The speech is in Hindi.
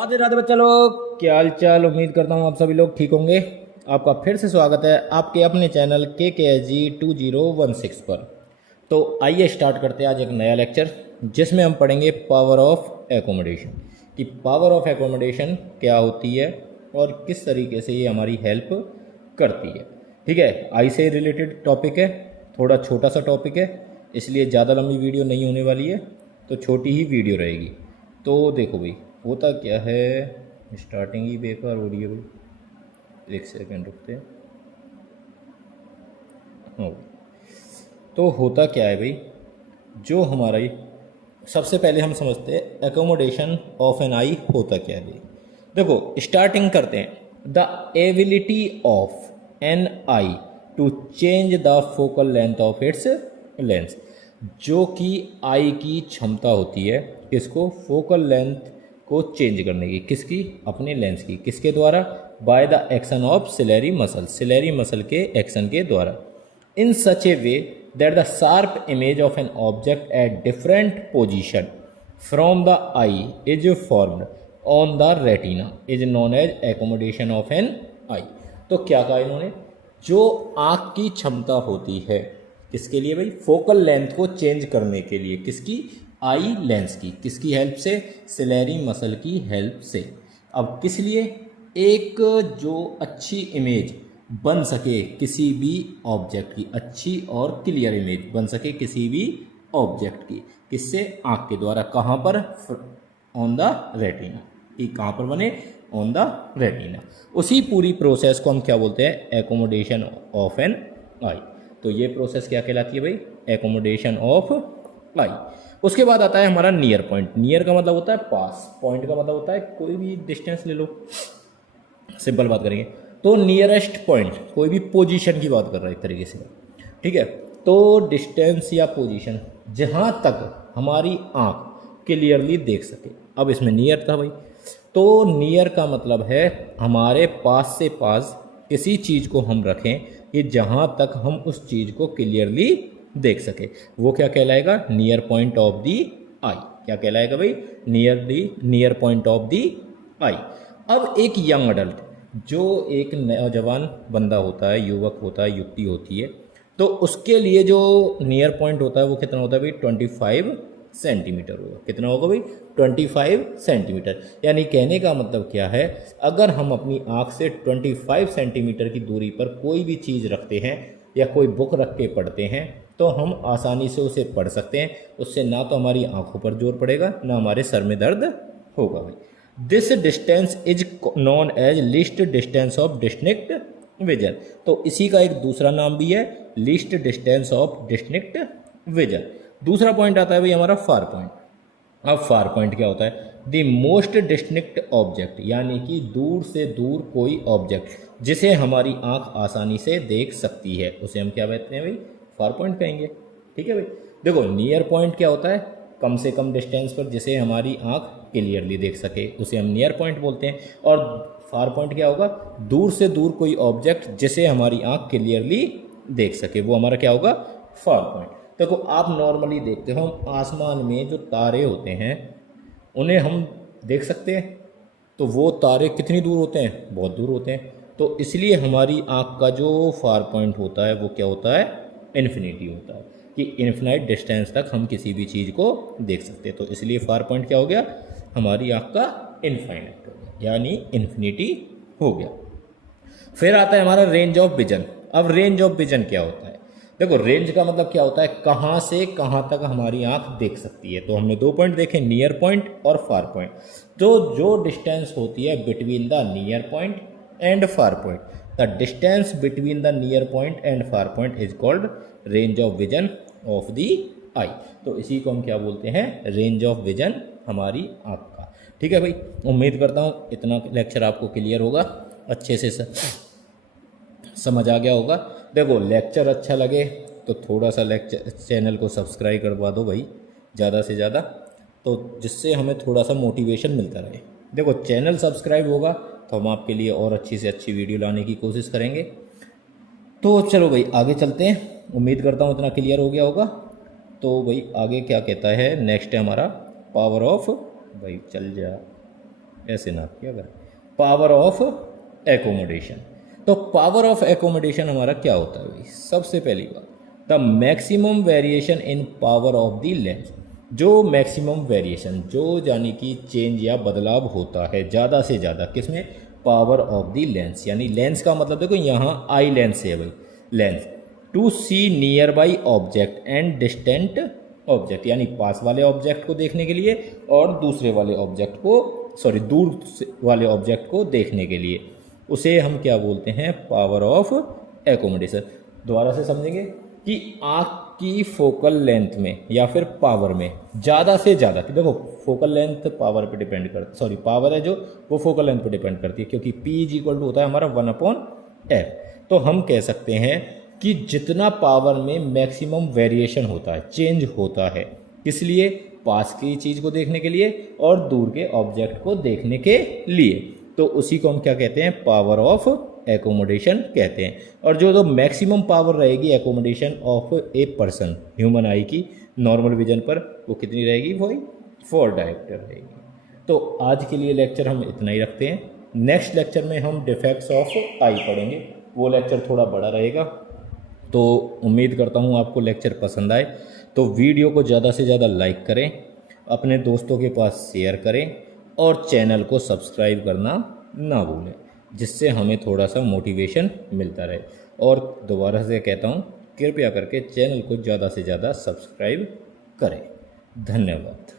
राधे राधे बच्चा लोग, क्या हाल चाल। उम्मीद करता हूँ आप सभी लोग ठीक होंगे। आपका फिर से स्वागत है आपके अपने चैनल KKSG 2016 पर। तो आइए स्टार्ट करते हैं आज एक नया लेक्चर, जिसमें हम पढ़ेंगे पावर ऑफ एकोमोडेशन कि पावर ऑफ एकोमोडेशन क्या होती है और किस तरीके से ये हमारी हेल्प करती है। ठीक है, आई से रिलेटेड टॉपिक है, थोड़ा छोटा सा टॉपिक है, इसलिए ज़्यादा लंबी वीडियो नहीं होने वाली है, तो छोटी ही वीडियो रहेगी। तो देखो भाई, होता क्या है, स्टार्टिंग ही बेकार हो रही है भाई, एक सेकंड रुकते हैं। हाँ, तो होता क्या है भाई, जो हमारा सबसे पहले हम समझते हैं एकोमोडेशन ऑफ एन आई होता क्या है भाई। देखो स्टार्टिंग करते हैं, the ability of an eye to change the focal length of its lens, जो कि आई की क्षमता होती है किसको, फोकल लेंथ को चेंज करने की, किसकी, अपने लेंस की, किसके द्वारा, by the action of ciliary muscle, ciliary muscle के एक्शन के द्वारा, in such a way that the sharp image of an object at different position from the eye is formed on the retina is known as accommodation of an eye। तो क्या कहा इन्होंने, जो आँख की क्षमता होती है किसके लिए भाई, फोकल लेंथ को चेंज करने के लिए, किसकी, आई लेंस की, किसकी हेल्प से, सिलेरी मसल की हेल्प से। अब किस लिए, एक जो अच्छी इमेज बन सके किसी भी ऑब्जेक्ट की, अच्छी और क्लियर इमेज बन सके किसी भी ऑब्जेक्ट की, किससे, आँख के द्वारा, कहाँ पर, ऑन द रेटिना, कि कहाँ पर बने, ऑन द रेटिना। उसी पूरी प्रोसेस को हम क्या बोलते हैं, एकोमोडेशन ऑफ एन आई। तो ये प्रोसेस क्या कहलाती है भाई, एकोमोडेशन ऑफ आई। उसके बाद आता है हमारा नियर पॉइंट। नियर का मतलब होता है पास, पॉइंट का मतलब होता है कोई भी डिस्टेंस ले लो, सिंपल बात करेंगे तो नियरेस्ट पॉइंट, कोई भी पोजीशन की बात कर रहा है एक तरीके से, ठीक है। तो डिस्टेंस या पोजीशन जहाँ तक हमारी आँख क्लियरली देख सके। अब इसमें नियर था भाई, तो नियर का मतलब है हमारे पास से पास किसी चीज़ को हम रखें कि जहाँ तक हम उस चीज़ को क्लियरली देख सके, वो क्या कहलाएगा, नियर पॉइंट ऑफ दी आई। क्या कहलाएगा भाई, नियर पॉइंट ऑफ दी आई। अब एक यंग अडल्ट, जो एक नौजवान बंदा होता है, युवक होता है, युवती होती है, तो उसके लिए जो नियर पॉइंट होता है वो कितना होता है भाई, 25 सेंटीमीटर होगा। कितना होगा भाई, 25 सेंटीमीटर। यानी कहने का मतलब क्या है, अगर हम अपनी आँख से 25 सेंटीमीटर की दूरी पर कोई भी चीज़ रखते हैं या कोई बुक रख के पढ़ते हैं, तो हम आसानी से उसे पढ़ सकते हैं। उससे ना तो हमारी आँखों पर जोर पड़ेगा, ना हमारे सर में दर्द होगा भाई। This distance is known as least distance of distinct vision. तो इसी का एक दूसरा नाम भी है, least distance of distinct vision. दूसरा पॉइंट आता है भाई हमारा फार पॉइंट। अब फार पॉइंट क्या होता है, द मोस्ट डिस्टिंक्ट ऑब्जेक्ट, यानी कि दूर से दूर कोई ऑब्जेक्ट जिसे हमारी आंख आसानी से देख सकती है, उसे हम क्या कहते हैं भाई, फार पॉइंट कहेंगे। ठीक है भाई। देखो नियर पॉइंट क्या होता है, कम से कम डिस्टेंस पर जिसे हमारी आंख क्लियरली देख सके, उसे हम नियर पॉइंट बोलते हैं। और फार पॉइंट क्या होगा, दूर से दूर कोई ऑब्जेक्ट जिसे हमारी आंख क्लियरली देख सके, वो हमारा क्या होगा, फार पॉइंट। देखो आप नॉर्मली देखते हो आसमान में जो तारे होते हैं उन्हें हम देख सकते हैं, तो वो तारे कितनी दूर होते हैं, बहुत दूर होते हैं। तो इसलिए हमारी आंख का जो फार पॉइंट होता है वो क्या होता है, इन्फिनिटी होता है, कि इन्फिनाइट डिस्टेंस तक हम किसी भी चीज़ को देख सकते हैं। तो इसलिए फार पॉइंट क्या हो गया, हमारी आँख का इनफाइनाइट हो गया, यानी इन्फिनिटी हो गया। फिर आता है हमारा रेंज ऑफ विजन। अब रेंज ऑफ विजन क्या होता है, देखो रेंज का मतलब क्या होता है, कहाँ से कहाँ तक हमारी आँख देख सकती है। तो हमने दो पॉइंट देखे, नियर पॉइंट और फार पॉइंट। तो जो डिस्टेंस होती है between the near point and far point, the distance between the near point and far point is called range of vision of the eye. तो इसी को हम क्या बोलते हैं, रेंज ऑफ विजन हमारी आँख का। ठीक है भाई, उम्मीद करता हूँ इतना लेक्चर आपको क्लियर होगा, अच्छे से समझ आ गया होगा। देखो लेक्चर अच्छा लगे तो थोड़ा सा लेक्चर चैनल को सब्सक्राइब करवा दो भाई, ज़्यादा से ज़्यादा, तो जिससे हमें थोड़ा सा मोटिवेशन मिलता रहे। देखो चैनल सब्सक्राइब होगा तो हम आपके लिए और अच्छी से अच्छी वीडियो लाने की कोशिश करेंगे। तो चलो भाई आगे चलते हैं, उम्मीद करता हूँ इतना क्लियर हो गया होगा। तो भाई आगे क्या कहता है, नेक्स्ट है हमारा पावर ऑफ, भाई चल जा, ऐसे नाप किया अगर पावर ऑफ एकोमोडेशन। तो पावर ऑफ एकोमोडेशन हमारा क्या होता है भाई? सबसे पहली बात, the maximum variation in power of the lens. जो मैक्सिमम वेरिएशन, जो यानी कि चेंज या बदलाव होता है ज़्यादा से ज़्यादा किसमें? Power of the lens. यानी लेंस का मतलब देखो यहाँ आई लेंस है भाई, lens to see nearby object and distant object, यानी पास वाले ऑब्जेक्ट को देखने के लिए और दूसरे वाले ऑब्जेक्ट को, सॉरी दूर वाले ऑब्जेक्ट को देखने के लिए, उसे हम क्या बोलते हैं? Power of accommodation. दोबारा से समझेंगे कि आँख की फोकल लेंथ में या फिर पावर में ज़्यादा से ज़्यादा, कि देखो फोकल लेंथ पावर पे डिपेंड करती, सॉरी पावर है जो वो फोकल लेंथ पे डिपेंड करती है, क्योंकि P इज इक्वल टू होता है हमारा 1/f। तो हम कह सकते हैं कि जितना पावर में मैक्सिमम वेरिएशन होता है, चेंज होता है, किस लिए? पास की चीज़ को देखने के लिए और दूर के ऑब्जेक्ट को देखने के लिए, तो उसी को हम क्या कहते हैं? पावर ऑफ एकोमोडेशन कहते हैं। और जो मैक्सिमम पावर रहेगी accommodation of a person, human आई की नॉर्मल विजन पर, वो कितनी रहेगी? वही 4 डायोप्टर रहेगी। तो आज के लिए लेक्चर हम इतना ही रखते हैं। नेक्स्ट लेक्चर में हम डिफेक्ट्स ऑफ आई पढ़ेंगे, वो लेक्चर थोड़ा बड़ा रहेगा। तो उम्मीद करता हूँ आपको लेक्चर पसंद आए। तो वीडियो को ज़्यादा से ज़्यादा लाइक करें, अपने दोस्तों के पास शेयर करें और चैनल को सब्सक्राइब करना ना भूलें, जिससे हमें थोड़ा सा मोटिवेशन मिलता रहे। और दोबारा से कहता हूँ, कृपया करके चैनल को ज़्यादा से ज़्यादा सब्सक्राइब करें। धन्यवाद।